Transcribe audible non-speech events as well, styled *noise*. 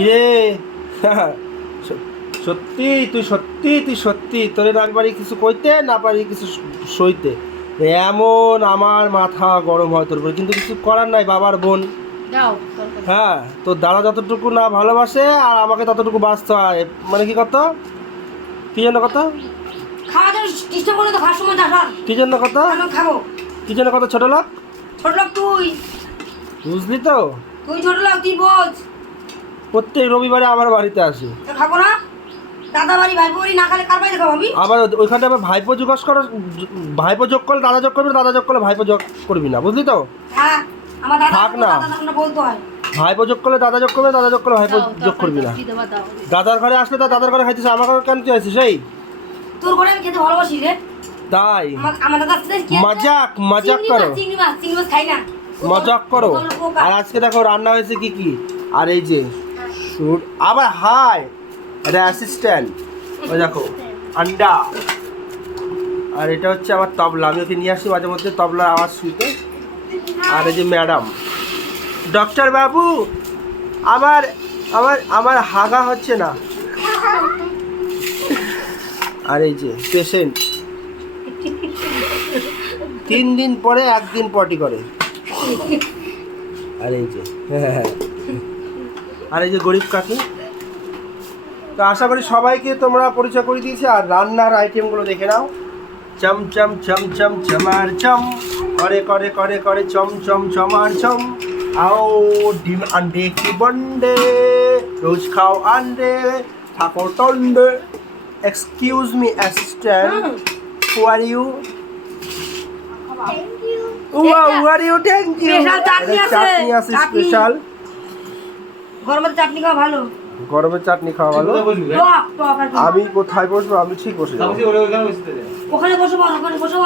কিরে? *laughs* সত্যি তুই সত্যি তুই সত্যি। তোরে না পারি কিছু কইতে না পারি কিছু সইতে। এমন আমার মাথা গরম হয় তোর উপরে। কিন্তু কিছু করার নাই বাবার বোন। হ্যাঁ তোর দাদা যতটুকু না ভালোবাসে আর আমাকে ততটুকু বাঁচতে হয়। মানে কি কত কি জন্য আর। কি জন্য খাব। কি জন্য কত ছোট লোক? ছোট লোক তুই। বুঝলি তো? তুই ছোট লোক তুই বোঝ। প্রত্যেক রবিবারে আমার বাড়িতে আসে। খাব না? দাদা বাড়ি ভাই বাড়ি না খালে কার বাড়িতে খাব আমি? আবার ওইখানে আবার ভাইপো যোগ করো ভাইপো যোগ করলে দাদা যোগ করবি দাদা যোগ করলে ভাইপো যোগ করবি না বুঝলি তো? হ্যাঁ আমার দাদা থাক না। দাদা দাদা বলতে হয়। ভাইপো যোগ করলে দাদা যোগ করবে দাদা যোগ করলে ভাইপো যোগ করবি না। তরকারি দেবা দাও দাদার ঘরে আসলে তো দাদার ঘরে খাইতেছে আমার ঘরে কেন তুই আসিস এই? তোর ঘরে আমি খেতে ভালোবাসি রে। তাই? আমার আমার দাদা সাথে কি আছে? মজাক মজাক করো। মজাক করো। আর আজকে দেখো রান্না হয়েছে কি কি? আর এই যে শুট আবার হাই এটা অ্যাসিস্ট্যান্ট ওই দেখো আন্ডা আর এটা হচ্ছে আমার তবলা। আমি ওকে নিয়ে আসি মাঝে মধ্যে তবলার আওয়াজ শুনতে। আর এই যে ম্যাডাম ডক্টর বাবু, আমার আমার আমার হাগা হচ্ছে না। আর এই যে পেশেন্ট তিন দিন পরে একদিন পটি করে। আর এই যে আর এই যে গরিব কাকি তো আশা করি সবাইকে তোমরা পরিচয় করে দিয়েছি। আর রান্নার আইটেমগুলো দেখে নাও। চম চম চম চম চমার চম করে করে করে করে চম চম চমার চম। আও ডিম আন্ডে কি বন্ডে রোজ খাও আন্ডে ঠাকুর টন্ডে। Excuse me assistant who are you who are you thank you চাটনি আছে। স্পেশাল গরমের চাটনি খাওয়া ভালো গরমের চাটনি খাওয়া ভালো। আমি কোথায় বসবো আমি ঠিক বসে যাব ওখানে বসে ওখানে বসে